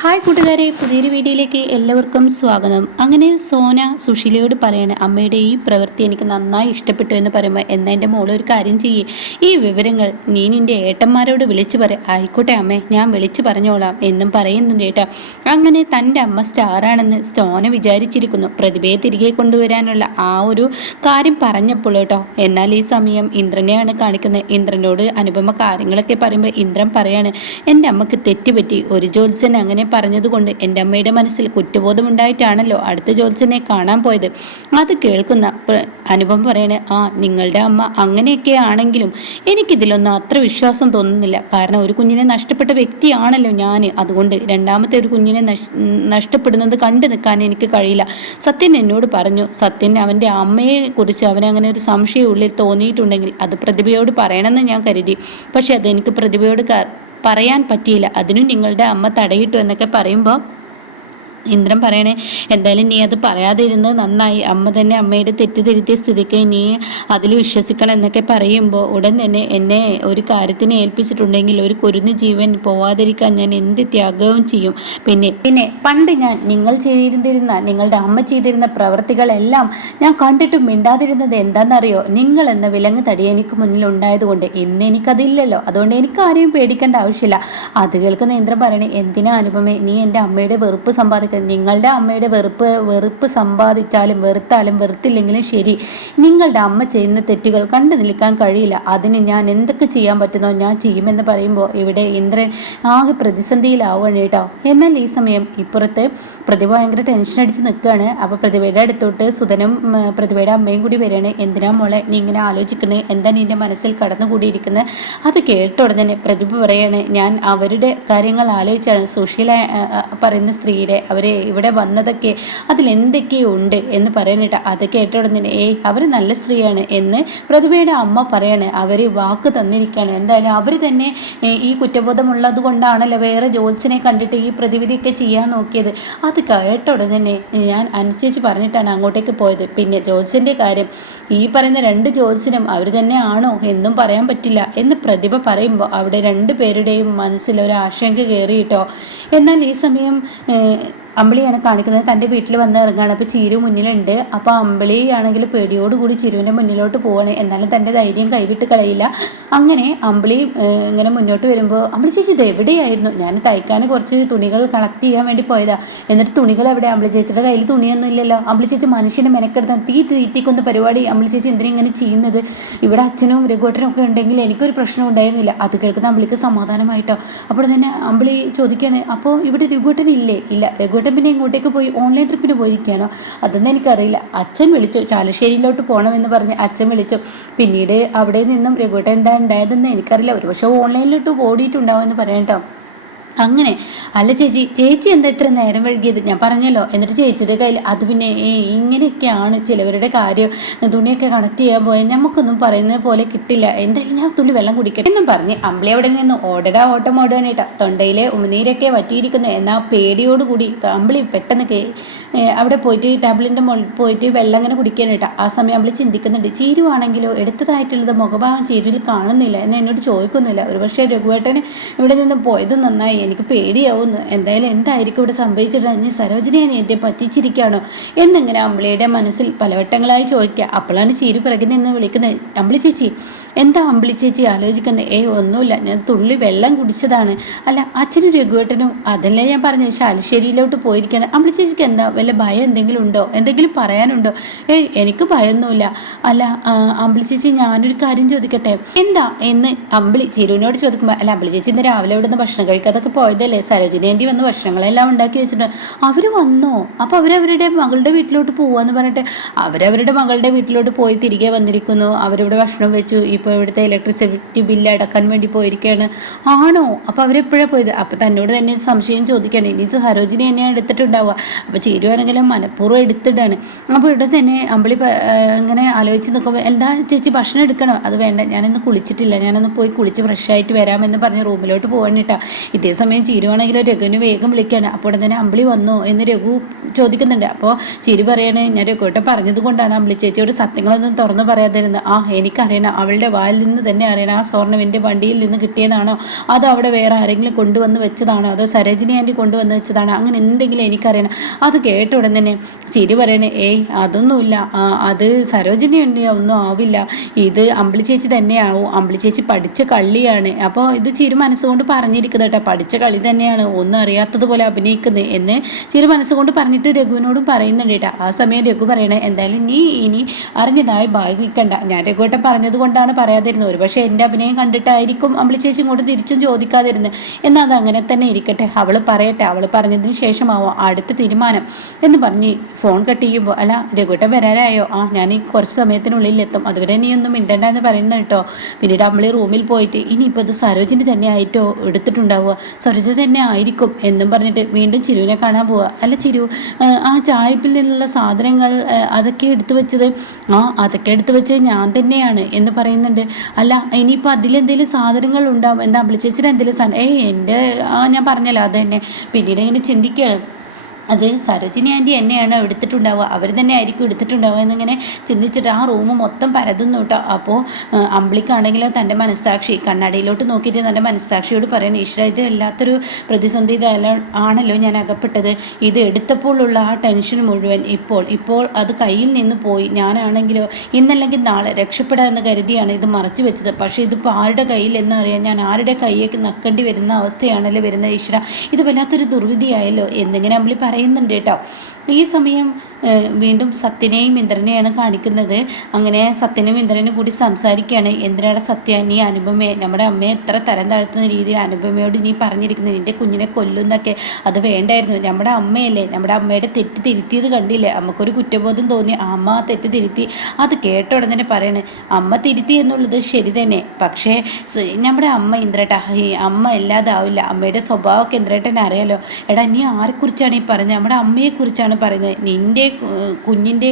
Hi കൂട്ടുകാരെ പുതിയൊരു വീഡിയോയിലേക്ക് എല്ലാവർക്കും സ്വാഗതം. അങ്ങനെ സോന സുശീലയോട് പറയാണ് അമ്മയുടെ ഈ പ്രവൃത്തി എനിക്ക് നന്നായി ഇഷ്ടപ്പെട്ടു എന്ന് പറയുമ്പോൾ എന്നാൽ എന്റെ മോൾ ഒരു കാര്യം ചെയ്യേ. ഈ വിവരങ്ങൾ നീ നിന്റെ ഏട്ടന്മാരോട് വിളിച്ചു പറ. ആയിക്കോട്ടെ അമ്മേ ഞാൻ വിളിച്ചു പറഞ്ഞോളാം എന്നും പറയുന്നുണ്ട് കേട്ടോ. അങ്ങനെ തന്റെ അമ്മ സ്റ്റാറാണെന്ന് സോന വിചാരിച്ചിരിക്കുന്നു. പ്രതിഭയെ തിരികെ കൊണ്ടുവരാനുള്ള ആ ഒരു കാര്യം പറഞ്ഞപ്പോൾ കേട്ടോ. എന്നാൽ ഈ സമയം ഇന്ദ്രനെയാണ് കാണിക്കുന്നത്. ഇന്ദ്രനോട് അനുപമ കാര്യങ്ങളൊക്കെ പറയുമ്പോൾ ഇന്ദ്രൻ പറയാണ് എന്റെ അമ്മയ്ക്ക് തെറ്റുപറ്റി ഒരു ജോത്സ്യൻ അങ്ങനെ പറഞ്ഞതുകൊണ്ട് എന്റെ അമ്മയുടെ മനസ്സിൽ കുറ്റബോധമുണ്ടായിട്ടാണല്ലോ അടുത്ത ജ്യോത്സ്യനെ കാണാൻ പോയത്. അത് കേൾക്കുന്ന അനുഭവം പറയണേ ആ നിങ്ങളുടെ അമ്മ അങ്ങനെയൊക്കെ ആണെങ്കിലും എനിക്കിതിലൊന്നും അത്ര വിശ്വാസം തോന്നുന്നില്ല. കാരണം ഒരു കുഞ്ഞിനെ നഷ്ടപ്പെട്ട വ്യക്തിയാണല്ലോ ഞാൻ അതുകൊണ്ട് രണ്ടാമത്തെ ഒരു കുഞ്ഞിനെ നഷ്- നഷ്ടപ്പെടുന്നത് കണ്ടു നിൽക്കാൻ എനിക്ക് കഴിയില്ല. സത്യൻ എന്നോട് പറഞ്ഞു സത്യൻ അവന്റെ അമ്മയെ കുറിച്ച് അവനങ്ങനെ ഒരു സംശയം ഉള്ളിൽ തോന്നിയിട്ടുണ്ടെങ്കിൽ അത് പ്രതിഭയോട് പറയണമെന്ന് ഞാൻ കരുതി. പക്ഷെ അതെനിക്ക് പ്രതിഭയോട് പറയാൻ പറ്റിയില്ല. അതിനും നിങ്ങളുടെ അമ്മ തടയിട്ടു എന്നൊക്കെ പറയുമ്പോൾ ഇന്ദ്രൻ പറയണേ എന്തായാലും നീ അത് പറയാതിരുന്നത് നന്നായി. അമ്മ തന്നെ അമ്മയുടെ തെറ്റ് തിരുത്തിയ സ്ഥിതിക്ക് നീ അതിൽ വിശ്വസിക്കണം എന്നൊക്കെ പറയുമ്പോൾ ഉടൻ തന്നെ എന്നെ ഒരു കാര്യത്തിന് ഏൽപ്പിച്ചിട്ടുണ്ടെങ്കിൽ ഒരു കുരുന്ന് ജീവൻ പോവാതിരിക്കാൻ ഞാൻ എന്ത് ത്യാഗവും ചെയ്യും. പിന്നെ പിന്നെ പണ്ട് ഞാൻ നിങ്ങൾ ചെയ്തിരുന്ന നിങ്ങളുടെ അമ്മ ചെയ്തിരുന്ന പ്രവൃത്തികളെല്ലാം ഞാൻ കണ്ടിട്ടും മിണ്ടാതിരുന്നത് എന്താണെന്നറിയോ? നിങ്ങൾ എന്ന വിലങ്ങ് തടി എനിക്ക് മുന്നിൽ ഉണ്ടായതുകൊണ്ട് ഇന്ന് എനിക്കതില്ലല്ലോ. അതുകൊണ്ട് എനിക്ക് ആരെയും പേടിക്കേണ്ട ആവശ്യമില്ല. അത് കേൾക്കുന്ന ഇന്ദ്രൻ പറയണേ എന്തിനാ അനുപമേ നീ എന്റെ അമ്മയുടെ വെറുപ്പ് സമ്പാദിക്കുന്നത് നിങ്ങളുടെ അമ്മയുടെ വെറുപ്പ് വെറുപ്പ് സമ്പാദിച്ചാലും വെറുത്താലും വെറുത്തില്ലെങ്കിലും ശരി. നിങ്ങളുടെ അമ്മ ചെയ്യുന്ന തെറ്റുകൾ കണ്ടു നിൽക്കാൻ കഴിയില്ല. അതിന് ഞാൻ എന്തൊക്കെ ചെയ്യാൻ പറ്റുന്നോ ഞാൻ ചെയ്യുമെന്ന് പറയുമ്പോൾ ഇവിടെ ഇന്ദ്രൻ ആകെ പ്രതിസന്ധിയിലാവുകയാണ് കേട്ടോ. എന്നാൽ ഈ സമയം ഇപ്പുറത്ത് പ്രതിഭ ഭയങ്കര ടെൻഷൻ അടിച്ച് നിൽക്കുകയാണ്. അപ്പോൾ പ്രതിഭയുടെ അടുത്തോട്ട് സുധനും പ്രതിഭയുടെ അമ്മയും കൂടി വരികയാണ്. എന്തിനാ മോളെ നീ ഇങ്ങനെ ആലോചിക്കുന്നത് എന്താ നിന്റെ മനസ്സിൽ കടന്നുകൂടിയിരിക്കുന്നത് അത് കേട്ട ഉടനെ പ്രതിഭ പറയാണ് ഞാൻ അവരുടെ കാര്യങ്ങൾ ആലോചിച്ചാണ്. സുശീല പറയുന്ന സ്ത്രീയുടെ അവർ ഇവിടെ വന്നതൊക്കെ അതിലെന്തൊക്കെയോ ഉണ്ട് എന്ന് പറയാനിട്ട് അത് കേട്ട ഉടനെ തന്നെ ഏയ് അവർ നല്ല സ്ത്രീയാണ് എന്ന് പ്രതിഭയുടെ അമ്മ പറയാണ്. അവർ വാക്ക് തന്നിരിക്കുകയാണ്. എന്തായാലും അവർ തന്നെ ഈ കുറ്റബോധമുള്ളത് കൊണ്ടാണല്ലോ വേറെ ജോത്സിനെ കണ്ടിട്ട് ഈ പ്രതിവിധിയൊക്കെ ചെയ്യാൻ നോക്കിയത്. അത് കേട്ട ഉടനെ തന്നെ ഞാൻ അനുസരിച്ച് പറഞ്ഞിട്ടാണ് അങ്ങോട്ടേക്ക് പോയത്. പിന്നെ ജോത്സിന്റെ കാര്യം ഈ പറയുന്ന രണ്ട് ജോത്സിനും അവർ തന്നെ ആണോ എന്നും പറയാൻ പറ്റില്ല എന്ന് പ്രതിഭ പറയുമ്പോൾ അവിടെ രണ്ട് പേരുടെയും മനസ്സിൽ ഒരു ആശങ്ക കയറിയിട്ടോ? എന്നാൽ ഈ സമയം അമ്പിളിയാണ് കാണിക്കുന്നത്. തന്റെ വീട്ടിൽ വന്ന് ഇറങ്ങുകയാണ് അപ്പോൾ ചീരു മുന്നിലുണ്ട്. അപ്പോൾ അമ്പിളി ആണെങ്കിൽ പേടിയോടുകൂടി ചിരുവിന്റെ മുന്നിലോട്ട് പോവാണ്. എന്നാലും തന്റെ ധൈര്യം കൈവിട്ട് കളയില്ല. അങ്ങനെ അമ്പിളി ഇങ്ങനെ മുന്നോട്ട് വരുമ്പോൾ അമ്പിളി ചേച്ചി ഇത് എവിടെയായിരുന്നു? ഞാൻ തയ്ക്കാൻ കുറച്ച് തുണികൾ കളക്ട് ചെയ്യാൻ വേണ്ടി പോയതാ. എന്നിട്ട് തുണികൾ എവിടെ? അമ്പിളി ചേച്ചിയുടെ കയ്യിൽ തുണിയൊന്നും ഇല്ലല്ലോ. അമ്പിളി ചേച്ചി മനുഷ്യനെ മെനക്കെടുത്താൻ തീ തീറ്റിക്കുന്ന പരിപാടി അമ്പിളി ചേച്ചി എന്തിനാ ഇങ്ങനെ ചെയ്യുന്നത്? ഇവിടെ അച്ഛനും രഘുവട്ടനും ഒക്കെ ഉണ്ടെങ്കിൽ എനിക്കൊരു പ്രശ്നം ഉണ്ടായിരുന്നില്ല. അത് കേൾക്കുന്ന അമ്പിളിക്ക് സമാധാനമായിട്ടോ? അപ്പോൾ തന്നെ അമ്പിളി ചോദിക്കുകയാണ് അപ്പോൾ ഇവിടെ രഘുവട്ടൻ ഇല്ലേ? ഇല്ല രഘുവേട്ടൻ പിന്നെ ഇങ്ങോട്ടേക്ക് പോയി ഓൺലൈൻ ട്രിപ്പിന് പോയിരിക്കുകയാണോ. അതൊന്നും എനിക്കറിയില്ല. അച്ഛൻ വിളിച്ചു. ചാലശ്ശേരിയിലോട്ട് പോകണമെന്ന് പറഞ്ഞ് അച്ഛൻ വിളിച്ചു. പിന്നീട് അവിടെ നിന്നും രഘുവേട്ടൻ എന്താ ഉണ്ടായതെന്ന് എനിക്കറിയില്ല. ഒരുപക്ഷെ ഓൺലൈനിലോട്ട് ഓടിയിട്ടുണ്ടാവും എന്ന് പറയാം കേട്ടോ. അങ്ങനെ. അല്ല ചേച്ചി ചേച്ചി എന്താ ഇത്ര നേരം വൈകിയത്? ഞാൻ പറഞ്ഞല്ലോ. എന്നിട്ട് ചേച്ചിയുടെ കയ്യിൽ അത് പിന്നെ ഇങ്ങനെയൊക്കെയാണ് ചിലവരുടെ കാര്യം. തുണിയൊക്കെ കണക്ട് ചെയ്യാൻ പോയാൽ നമുക്കൊന്നും പറയുന്നത് പോലെ കിട്ടില്ല. എന്തായാലും ഞാൻ തുള്ളി വെള്ളം കുടിക്കട്ടെ എന്നും പറഞ്ഞ് അമ്പിളി അവിടെ നിന്ന് ഓടടാ ഓട്ടം ഓടുകയാണ് കേട്ടോ തൊണ്ടയിലെ ഉമിനീരൊക്കെ വറ്റിയിരിക്കുന്നത് എന്നാൽ പേടിയോടുകൂടി അമ്പിളി പെട്ടെന്ന് കേ അവിടെ പോയിട്ട് ടാബ്ലറ്റിന്റെ മുകളിൽ പോയിട്ട് വെള്ളം അങ്ങനെ കുടിക്കാൻ കേട്ടോ ആ സമയം അമ്പിളി ചിന്തിക്കുന്നുണ്ട്. ചീരുവാണെങ്കിലോ? എടുത്തതായിട്ടുള്ളത് മുഖഭാവം ചീരുവിൽ കാണുന്നില്ല. എന്ന് എന്നോട് ചോദിക്കുന്നില്ല. ഒരുപക്ഷെ രഘുവേട്ടന് ഇവിടെ നിന്ന് പോയത് നന്നായി. എനിക്ക് പേടിയാവുന്നു. എന്തായാലും എന്തായിരിക്കും ഇവിടെ സംഭവിച്ചിട്ട് സരോജിനി നീ എന്നെ പറ്റിച്ചിരിക്കുകയാണോ? എന്നിങ്ങനെ അമ്പിളിയുടെ മനസ്സിൽ പലവട്ടങ്ങളായി ചോദിക്കുക. അപ്പോഴാണ് ചീരു പിറകിൽ നിന്ന് വിളിക്കുന്നത്. അമ്പിളി ചേച്ചി എന്താ അമ്പിളി ചേച്ചി ആലോചിക്കുന്നത് ഏയ് ഒന്നുമില്ല. ഞാൻ തുള്ളി വെള്ളം കുടിച്ചതാണ്. അല്ല അച്ഛനും രഘുവേട്ടനും അതല്ലേ ഞാൻ പറഞ്ഞത്? ശാലശ്ശേരിയിലോട്ട് പോയിരിക്കുകയാണ്. അമ്പിളി ചേച്ചിക്ക് എന്താ? വല്ല ഭയം എന്തെങ്കിലും ഉണ്ടോ? എന്തെങ്കിലും പറയാനുണ്ടോ? ഏയ് എനിക്ക് ഭയമൊന്നുമില്ല. അല്ല അമ്പിളി ചേച്ചി ഞാനൊരു കാര്യം ചോദിക്കട്ടെ? എന്താ? എന്ന് അമ്പിളി ചിരുവിനോട് ചോദിക്കുമ്പോൾ അല്ല അമ്പിളി ചേച്ചി ഇന്ന് രാവിലെ ഇവിടുന്ന് ഭക്ഷണം കഴിക്കാതൊക്കെ പോയതല്ലേ? സരോജിനി ആന്റി വന്ന് ഭക്ഷണങ്ങളെല്ലാം ഉണ്ടാക്കി വെച്ചിട്ടുണ്ട്. അവർ വന്നോ? അപ്പോൾ അവരവരുടെ മകളുടെ വീട്ടിലോട്ട് പോവാന്ന് പറഞ്ഞിട്ട് അവരവരുടെ മകളുടെ വീട്ടിലോട്ട് പോയി തിരികെ വന്നിരിക്കുന്നു. അവരിവിടെ ഭക്ഷണം വെച്ചു. ഇപ്പോൾ ഇവിടുത്തെ ഇലക്ട്രിസിറ്റി ബില്ല് അടക്കാൻ വേണ്ടി പോയിരിക്കുകയാണ് ആണോ? അപ്പോൾ അവരെപ്പോഴാണ് പോയത്? അപ്പോൾ തന്നോട് തന്നെ സംശയം ചോദിക്കുകയാണ്. ഇനി സരോജിനി തന്നെയാണ് എടുത്തിട്ടുണ്ടാവുക. അപ്പോൾ ചേരുവാണെങ്കിലും മനഃപൂർവം എടുത്തിട്ടാണ് അപ്പോൾ ഇവിടെ തന്നെ അമ്പിളി ഇങ്ങനെ ആലോചിച്ച് നിൽക്കുമ്പോൾ എന്താ ചേച്ചി ഭക്ഷണം എടുക്കണോ? അത് വേണ്ട. ഞാനിന്ന് കുളിച്ചിട്ടില്ല. ഞാനൊന്ന് പോയി കുളിച്ച് ഫ്രഷ് ആയിട്ട് വരാമെന്ന് പറഞ്ഞ് റൂമിലോട്ട് പോകാൻ കേട്ടോ. ഇതേ സമയം ചിരുവാണെങ്കിലും രഘുവിന് വേഗം വിളിക്കുകയാണ് അപ്പോൾ തന്നെ അമ്പിളി വന്നു എന്ന് രഘു ചോദിക്കുന്നുണ്ട്. അപ്പോൾ ചിരി പറയണേ ഞാൻ രഘുവിട്ട് പറഞ്ഞത് കൊണ്ടാണ് അമ്പിളി ചേച്ചിയോട് സത്യങ്ങളൊന്നും തുറന്നു പറയാതിരുന്നത്. ആ എനിക്കറിയണം. അവളുടെ വായിൽ നിന്ന് തന്നെ അറിയണം. ആ സ്വർണം എന്റെ വണ്ടിയിൽ നിന്ന് കിട്ടിയതാണോ? അതോ അവിടെ വേറെ ആരെങ്കിലും കൊണ്ടുവന്ന് വെച്ചതാണോ? അതോ സരോജിനി ആന്റി കൊണ്ടുവന്ന് വെച്ചതാണോ? അങ്ങനെ എന്തെങ്കിലും എനിക്കറിയണം. അത് കേട്ട ഉടൻ തന്നെ ചിരി പറയണേ ഏയ് അതൊന്നുമില്ല. അത് സരോജിനി ഉണ്ടി ഒന്നും ആവില്ല. ഇത് അമ്പിളി ചേച്ചി തന്നെയാവും. അമ്പിളി ചേച്ചി പഠിച്ച കള്ളിയാണ്. അപ്പോൾ ഇത് ചിരി മനസ്സുകൊണ്ട് പറഞ്ഞിരിക്കുന്നത് കേട്ടോ പഠിച്ച കളി തന്നെയാണ് ഒന്നും അറിയാത്തതുപോലെ അഭിനയിക്കുന്നത് എന്ന് ചിരു മനസ്സുകൊണ്ട് പറഞ്ഞിട്ട് രഘുവിനോടും പറയുന്നുണ്ട് കേട്ടോ. ആ സമയം രഘു പറയണേ എന്തായാലും നീ ഇനി അറിഞ്ഞതായി ഭാഗിക്കണ്ട ഞാൻ രഘുവേട്ടൻ പറഞ്ഞത് കൊണ്ടാണ് പറയാതിരുന്നത്. ഒരു പക്ഷേ എന്റെ അഭിനയം കണ്ടിട്ടായിരിക്കും അമ്പിളി ചേച്ചി ഇങ്ങോട്ട് തിരിച്ചും ചോദിക്കാതിരുന്നത്. എന്നാൽ അത് അങ്ങനെ തന്നെ ഇരിക്കട്ടെ. അവൾ പറയട്ടെ. അവൾ പറഞ്ഞതിന് ശേഷമാവോ അടുത്ത തീരുമാനം? എന്ന് പറഞ്ഞ് ഫോൺ കട്ട് ചെയ്യുമ്പോൾ അല്ല രഘുവേട്ടൻ വരാനായോ? ആ ഞാൻ ഈ കുറച്ച് സമയത്തിനുള്ളിൽ എത്തും. അതുവരെ നീ ഒന്നും മിണ്ടണ്ട എന്ന് പറയുന്നത് കേട്ടോ. പിന്നീട് അമ്പിളി റൂമിൽ പോയിട്ട് ഇനിയിപ്പോൾ ഇത് സരോജിനി തന്നെ ആയിട്ടോ എടുത്തിട്ടുണ്ടാവുക? സരോജ തന്നെ ആയിരിക്കും എന്നും പറഞ്ഞിട്ട് വീണ്ടും ചിരുവിനെ കാണാൻ പോവുക. അല്ല ചിരു ആ ചായപ്പിൽ നിന്നുള്ള സാധനങ്ങൾ അതൊക്കെ എടുത്തു വെച്ചത് ആ അതൊക്കെ എടുത്തു വെച്ചത് ഞാൻ തന്നെയാണ് എന്ന് പറയുന്നുണ്ട്. അല്ല ഇനിയിപ്പോൾ അതിലെന്തെങ്കിലും സാധനങ്ങൾ ഉണ്ടാവും? എന്താ വിളിച്ചേച്ചിട്ട് എന്തെങ്കിലും സാധനം? ഏയ് എന്റെ ആ ഞാൻ പറഞ്ഞല്ലോ അത് തന്നെ. പിന്നീട് ഇങ്ങനെ ചിന്തിക്കുകയാണ് അത് സരോജിനി ആന്റി എന്നെയാണ് എടുത്തിട്ടുണ്ടാവുക? അവർ തന്നെ ആയിരിക്കും എടുത്തിട്ടുണ്ടാവുക എന്നിങ്ങനെ ചിന്തിച്ചിട്ട് ആ റൂം മൊത്തം പരതുന്നു കേട്ടോ. അപ്പോൾ അമ്പിളിക്കാണെങ്കിലോ തന്റെ മനസ്സാക്ഷി കണ്ണാടിയിലോട്ട് നോക്കിയിട്ട് തന്റെ മനസ്സാക്ഷിയോട് പറയണം ഈശ്വര ഇത് വല്ലാത്തൊരു പ്രതിസന്ധി ആണല്ലോ ഞാൻ അകപ്പെട്ടത്. ഇത് എടുത്തപ്പോഴുള്ള ആ ടെൻഷൻ മുഴുവൻ ഇപ്പോൾ ഇപ്പോൾ അത് കയ്യിൽ നിന്ന് പോയി. ഞാനാണെങ്കിലോ ഇന്നല്ലെങ്കിൽ നാളെ രക്ഷപ്പെടാമെന്ന് കരുതിയാണ് ഇത് മറച്ചു വെച്ചത്. പക്ഷേ ഇതിപ്പോൾ ആരുടെ കയ്യിൽ എന്നറിയാൻ ഞാൻ ആരുടെ കയ്യേക്ക് നക്കേണ്ടി വരുന്ന അവസ്ഥയാണല്ലോ വരുന്ന ഈശ്വര? ഇത് വല്ലാത്തൊരു ദുർവിധിയായല്ലോ. എന്തെങ്കിലും അമ്പിളി പറയുന്നുണ്ട് കേട്ടോ ഈ സമയം വീണ്ടും സത്യനെയും ഇന്ദ്രനെയാണ് കാണിക്കുന്നത്. അങ്ങനെ സത്യനും ഇന്ദ്രനും കൂടി സംസാരിക്കുകയാണ്. എന്തിനാണ് സത്യ നീ അനുപമയെ നമ്മുടെ അമ്മയെ എത്ര തരം താഴ്ത്തുന്ന രീതിയിൽ അനുപമയോട് നീ പറഞ്ഞിരിക്കുന്നത്? നിന്റെ കുഞ്ഞിനെ കൊല്ലുന്നൊക്കെ അത് വേണ്ടായിരുന്നു. നമ്മുടെ അമ്മയല്ലേ? നമ്മുടെ അമ്മയുടെ തെറ്റ് തിരുത്തിയത് കണ്ടില്ലേ? അമ്മക്കൊരു കുറ്റബോധം തോന്നി. അമ്മ തെറ്റ് തിരുത്തി. അത് കേട്ട ഉടനെ പറയണേ അമ്മ തിരുത്തി എന്നുള്ളത് ശരി തന്നെ. പക്ഷേ നമ്മുടെ അമ്മ ഇന്ദ്രട്ട അമ്മ ഇല്ലാതാവില്ല. അമ്മയുടെ സ്വഭാവമൊക്കെ ഇന്ദ്രേട്ടനെ അറിയാലോ എടാ നീ ആരെക്കുറിച്ചാണ് ഈ നമ്മുടെ അമ്മയെക്കുറിച്ചാണ് പറയുന്നത്. നിന്റെ കുഞ്ഞിന്റെ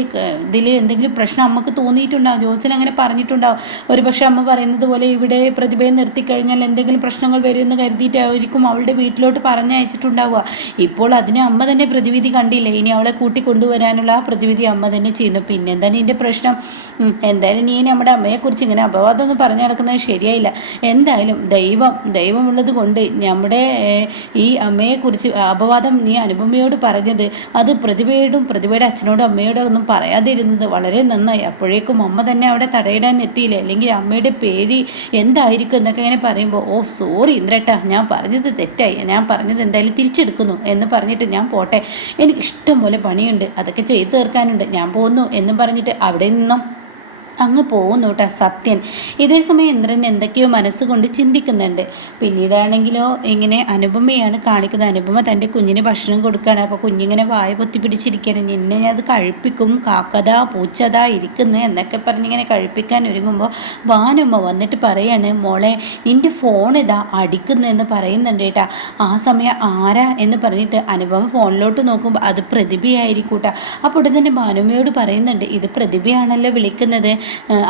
ഇതിൽ എന്തെങ്കിലും പ്രശ്നം അമ്മയ്ക്ക് തോന്നിയിട്ടുണ്ടാവും. ജോത്സ്യൻ അങ്ങനെ പറഞ്ഞിട്ടുണ്ടാവും. ഒരു പക്ഷേ അമ്മ പറയുന്നത് പോലെ ഇവിടെ പ്രതിഭയെ നിർത്തിക്കഴിഞ്ഞാൽ എന്തെങ്കിലും പ്രശ്നങ്ങൾ വരുമെന്ന് കരുതിയിട്ടായിരിക്കും അവളുടെ വീട്ടിലോട്ട് പറഞ്ഞയച്ചിട്ടുണ്ടാവുക. ഇപ്പോൾ അതിന് അമ്മ തന്നെ പ്രതിവിധി കണ്ടില്ല? ഇനി അവളെ കൂട്ടി കൊണ്ടുവരാനുള്ള ആ പ്രതിവിധി അമ്മ തന്നെ ചെയ്യുന്നു. പിന്നെന്താ നിന്റെ പ്രശ്നം? എന്തായാലും നീ നമ്മുടെ അമ്മയെക്കുറിച്ച് ഇങ്ങനെ അപവാദം പറഞ്ഞു നടക്കുന്നത് ശരിയായില്ല. എന്തായാലും ദൈവം ദൈവമുള്ളത് കൊണ്ട് നമ്മുടെ ഈ അമ്മയെക്കുറിച്ച് അപവാദം നീ അനുപമയോട് പറഞ്ഞത്. അത് പ്രതിഭയോടും പ്രതിഭയുടെ അച്ഛനോടും അമ്മയോടും ഒന്നും പറയാതിരുന്നത് വളരെ നന്നായി. അപ്പോഴേക്കും അമ്മ തന്നെ അവിടെ തടയിടാൻ എത്തിയില്ലേ? അല്ലെങ്കിൽ അമ്മയുടെ പേര് എന്തായിരിക്കും എന്നൊക്കെ ഇങ്ങനെ പറയുമ്പോൾ ഓ സോറി ഇന്ദ്രട്ട ഞാൻ പറഞ്ഞത് തെറ്റായി. ഞാൻ പറഞ്ഞത് എന്തായാലും തിരിച്ചെടുക്കുന്നു എന്ന് പറഞ്ഞിട്ട് ഞാൻ പോട്ടെ. എനിക്ക് ഇഷ്ടം പോലെ പണിയുണ്ട്. അതൊക്കെ ചെയ്തു തീർക്കാനുണ്ട്. ഞാൻ പോകുന്നു എന്നും പറഞ്ഞിട്ട് അവിടെ നിന്നും അങ്ങ് പോകുന്നു കേട്ടോ സത്യൻ ഇതേ സമയം ഇന്ദ്രൻ എന്തൊക്കെയോ മനസ്സുകൊണ്ട് ചിന്തിക്കുന്നുണ്ട്. പിന്നീടാണെങ്കിലോ ഇങ്ങനെ അനുപമയാണ് കാണിക്കുന്നത്. അനുപമ തന്റെ കുഞ്ഞിന് ഭക്ഷണം കൊടുക്കുകയാണ്. അപ്പോൾ കുഞ്ഞിങ്ങനെ വായ പൊത്തിപ്പിടിച്ചിരിക്കുകയാണ്. നിന്നെ അത് കഴിപ്പിക്കും. കാക്കത പൂച്ചതാ ഇരിക്കുന്നു എന്നൊക്കെ പറഞ്ഞിങ്ങനെ കഴിപ്പിക്കാൻ ഒരുങ്ങുമ്പോൾ വാനുമ്മ വന്നിട്ട് പറയാണ് മോളെ നിന്റെ ഫോൺ ഇതാ അടിക്കുന്നു എന്ന് പറയുന്നുണ്ട് കേട്ടാ. ആ സമയം ആരാ എന്ന് പറഞ്ഞിട്ട് അനുപമ ഫോണിലോട്ട് നോക്കുമ്പോൾ അത് പ്രതിഭയായിരിക്കും കേട്ടോ അപ്പോൾ ഉടൻ തന്നെ ഭാനുമ്മയോട് പറയുന്നുണ്ട് ഇത് പ്രതിഭയാണല്ലോ വിളിക്കുന്നത്.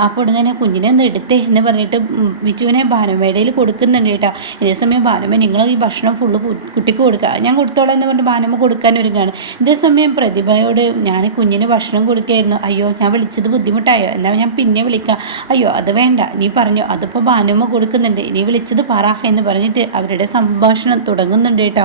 അപ്പോൾ ഉടനെ കുഞ്ഞിനെ ഒന്ന് എടുത്തേ എന്ന് പറഞ്ഞിട്ട് വിച്ചുവിനെ ഭാനുമേടയിൽ കൊടുക്കുന്നുണ്ട് കേട്ടോ. ഇതേസമയം ഭാനുമ നിങ്ങൾ ഈ ഭക്ഷണം ഫുള്ള് കുട്ടിക്ക് കൊടുക്കുക ഞാൻ കൊടുത്തോളാം എന്ന് പറഞ്ഞിട്ട് ഭാനുമ കൊടുക്കാൻ ഒരുങ്ങാണ്. ഇതേസമയം പ്രതിഭയോട് ഞാൻ കുഞ്ഞിന് ഭക്ഷണം കൊടുക്കുകയായിരുന്നു അയ്യോ ഞാൻ വിളിച്ചത് ബുദ്ധിമുട്ടായോ? എന്നാൽ ഞാൻ പിന്നെ വിളിക്കാം. അയ്യോ അത് വേണ്ട. നീ പറഞ്ഞു. അതിപ്പോൾ ഭാനുമ കൊടുക്കുന്നുണ്ട്. നീ വിളിച്ചത് പറ എന്ന് പറഞ്ഞിട്ട് അവരുടെ സംഭാഷണം തുടങ്ങുന്നുണ്ട് കേട്ടോ.